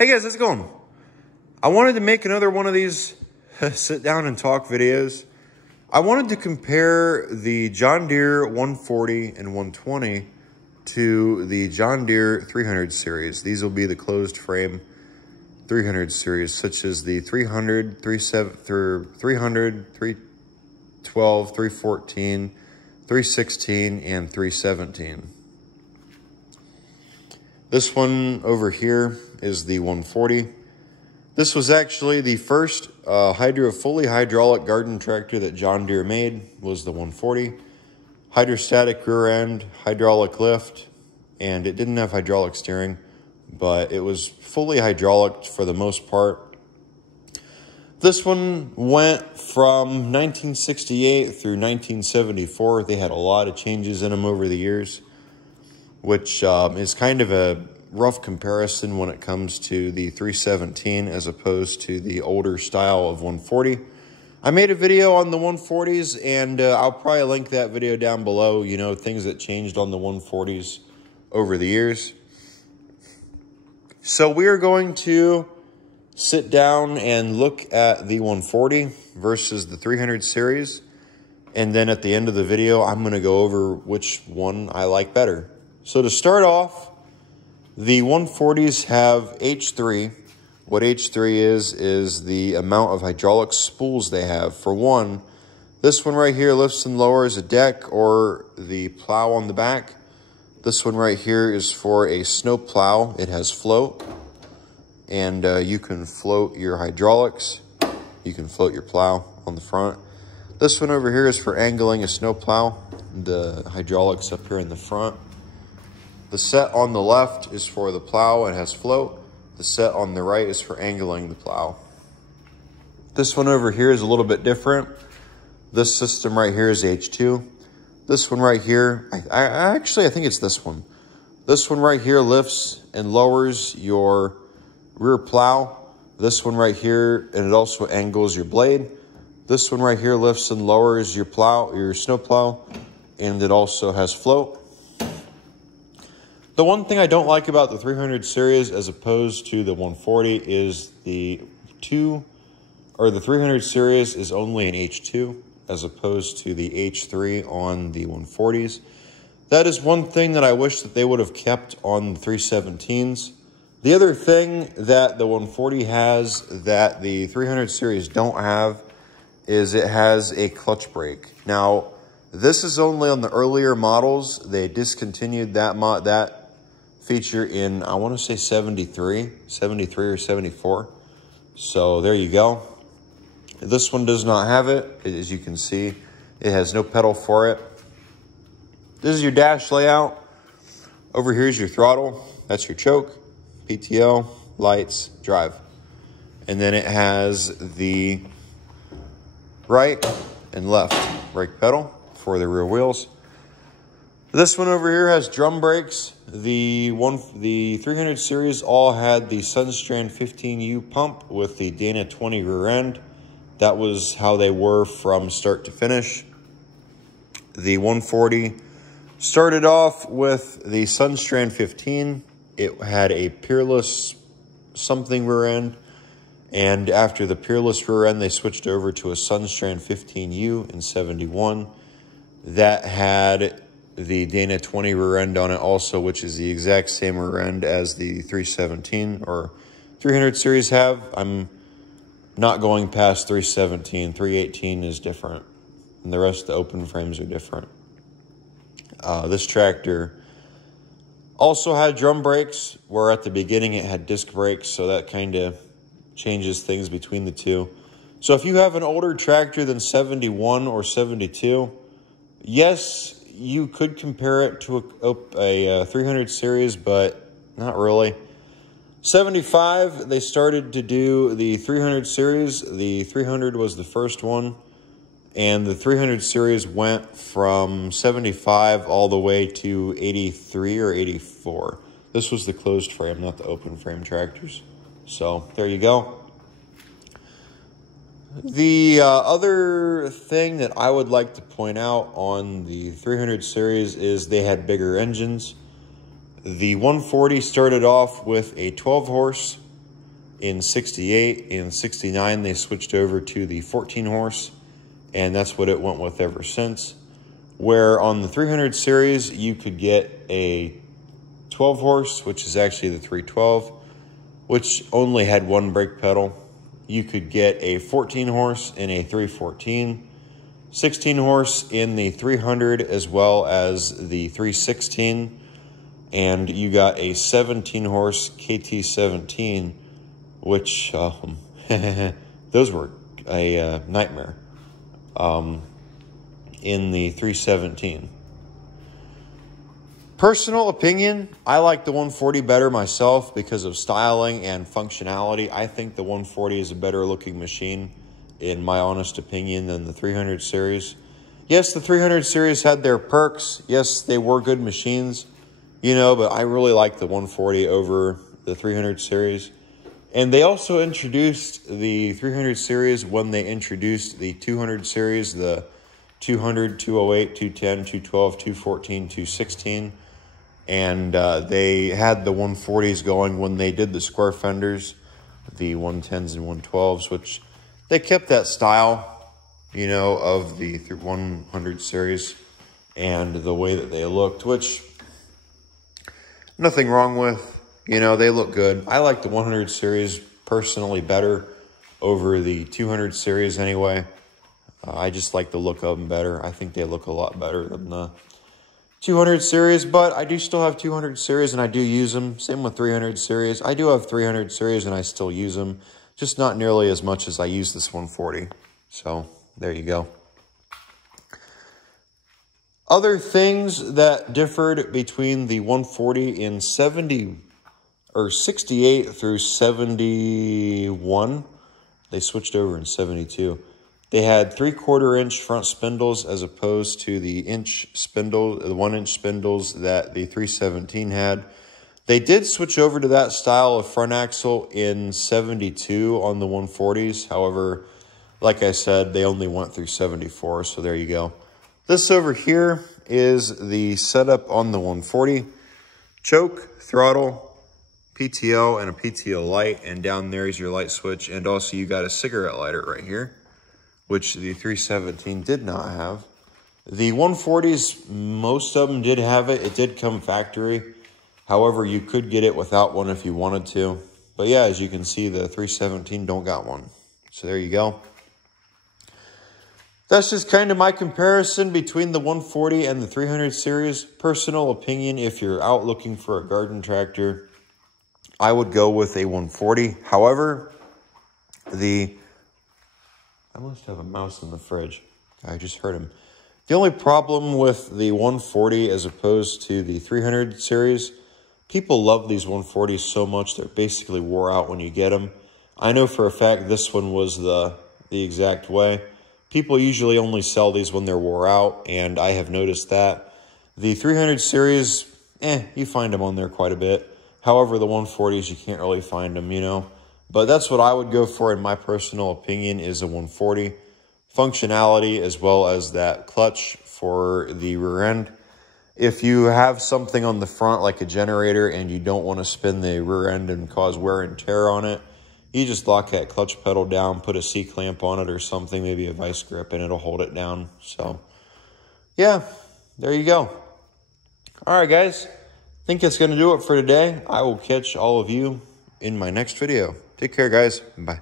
Hey guys, how's it going? I wanted to make another one of these sit down and talk videos. I wanted to compare the John Deere 140 and 120 to the John Deere 300 series. These will be the closed frame 300 series, such as the 300, 312, 314, 316, and 317. This one over here is the 140. This was actually the first fully hydraulic garden tractor that John Deere made, was the 140. Hydrostatic rear end, hydraulic lift, and it didn't have hydraulic steering, but it was fully hydraulic for the most part. This one went from 1968 through 1974. They had a lot of changes in them over the years, which is kind of a rough comparison when it comes to the 317 as opposed to the older style of 140. I made a video on the 140s, and I'll probably link that video down below, you know, things that changed on the 140s over the years. So we are going to sit down and look at the 140 versus the 300 series, and then at the end of the video, I'm going to go over which one I like better. So to start off, the 140s have H3. What H3 is the amount of hydraulic spools they have. For one, this one right here lifts and lowers a deck or the plow on the back. This one right here is for a snow plow. It has float, and you can float your hydraulics. You can float your plow on the front. This one over here is for angling a snow plow. The hydraulics up here in the front. The set on the left is for the plow and has float. The set on the right is for angling the plow. This one over here is a little bit different. This system right here is H2. This one right here, I think it's this one. This one right here lifts and lowers your rear plow. This one right here, and it also angles your blade. This one right here lifts and lowers your plow, your snow plow, and it also has float. The one thing I don't like about the 300 series as opposed to the 140 is the 300 series is only an H2 as opposed to the H3 on the 140s. That is one thing that I wish that they would have kept on the 317s. The other thing that the 140 has that the 300 series don't have is it has a clutch brake. Now, this is only on the earlier models. They discontinued that feature in, I want to say 73 or 74. So there you go. This one does not have it. As you can see, it has no pedal for it. This is your dash layout. Over here is your throttle. That's your choke, PTO, lights, drive. And then it has the right and left brake pedal for the rear wheels. This one over here has drum brakes. The 300 series all had the Sunstrand 15U pump with the Dana 20 rear end. That was how they were from start to finish. The 140 started off with the Sunstrand 15. It had a Peerless something rear end. And after the Peerless rear end, they switched over to a Sunstrand 15U in 71. That had the Dana 20 rear end on it also, which is the exact same rear end as the 317 or 300 series have. I'm not going past 317. 318 is different, and the rest of the open frames are different. This tractor also had drum brakes, where at the beginning it had disc brakes, so that kind of changes things between the two. So if you have an older tractor than 71 or 72, yes, you could compare it to a 300 series, but not really. 75, they started to do the 300 series. The 300 was the first one, and the 300 series went from 75 all the way to 83 or 84. This was the closed frame, not the open frame tractors. So there you go. The other thing that I would like to point out on the 300 series is they had bigger engines. The 140 started off with a 12 horse in 68. In 69, they switched over to the 14 horse, and that's what it went with ever since. Where on the 300 series, you could get a 12 horse, which is actually the 312, which only had one brake pedal. You could get a 14 horse in a 314, 16 horse in the 300 as well as the 316, and you got a 17 horse KT17, which those were a nightmare in the 317. Personal opinion, I like the 140 better myself because of styling and functionality. I think the 140 is a better looking machine, in my honest opinion, than the 300 series. Yes, the 300 series had their perks. Yes, they were good machines, you know, but I really like the 140 over the 300 series. And they also introduced the 300 series when they introduced the 200 series, the 200, 208, 210, 212, 214, 216. And they had the 140s going when they did the square fenders, the 110s and 112s, which they kept that style, you know, of the 100 series and the way that they looked, which nothing wrong with. You know, they look good. I like the 100 series personally better over the 200 series anyway. I just like the look of them better. I think they look a lot better than the 200 series, but I do still have 200 series and I do use them. Same with 300 series. I do have 300 series and I still use them, just not nearly as much as I use this 140. So there you go. Other things that differed between the 140 in 68 through 71, they switched over in 72. They had 3/4 inch front spindles as opposed to the inch spindle, the 1 inch spindles that the 317 had. They did switch over to that style of front axle in 72 on the 140s. However, like I said, they only went through 74, so there you go. This over here is the setup on the 140. Choke, throttle, PTO, and a PTO light, and down there is your light switch, and also you got a cigarette lighter right here, which the 317 did not have. The 140s, most of them did have it. It did come factory. However, you could get it without one if you wanted to. But yeah, as you can see, the 317 don't got one. So there you go. That's just kind of my comparison between the 140 and the 300 series. Personal opinion, if you're out looking for a garden tractor, I would go with a 140. However, I must have a mouse in the fridge. I just heard him. The only problem with the 140 as opposed to the 300 series, people love these 140s so much they're basically wore out when you get them. I know for a fact this one was the exact way. People usually only sell these when they're wore out, and I have noticed that. The 300 series, you find them on there quite a bit. However, the 140s, you can't really find them, you know. But that's what I would go for, in my personal opinion, is a 140. Functionality as well as that clutch for the rear end. If you have something on the front like a generator and you don't want to spin the rear end and cause wear and tear on it, you just lock that clutch pedal down, put a C-clamp on it or something, maybe a vice grip, and it'll hold it down. So, yeah, there you go. All right, guys. I think that's going to do it for today. I will catch all of you in my next video. Take care, guys. Bye.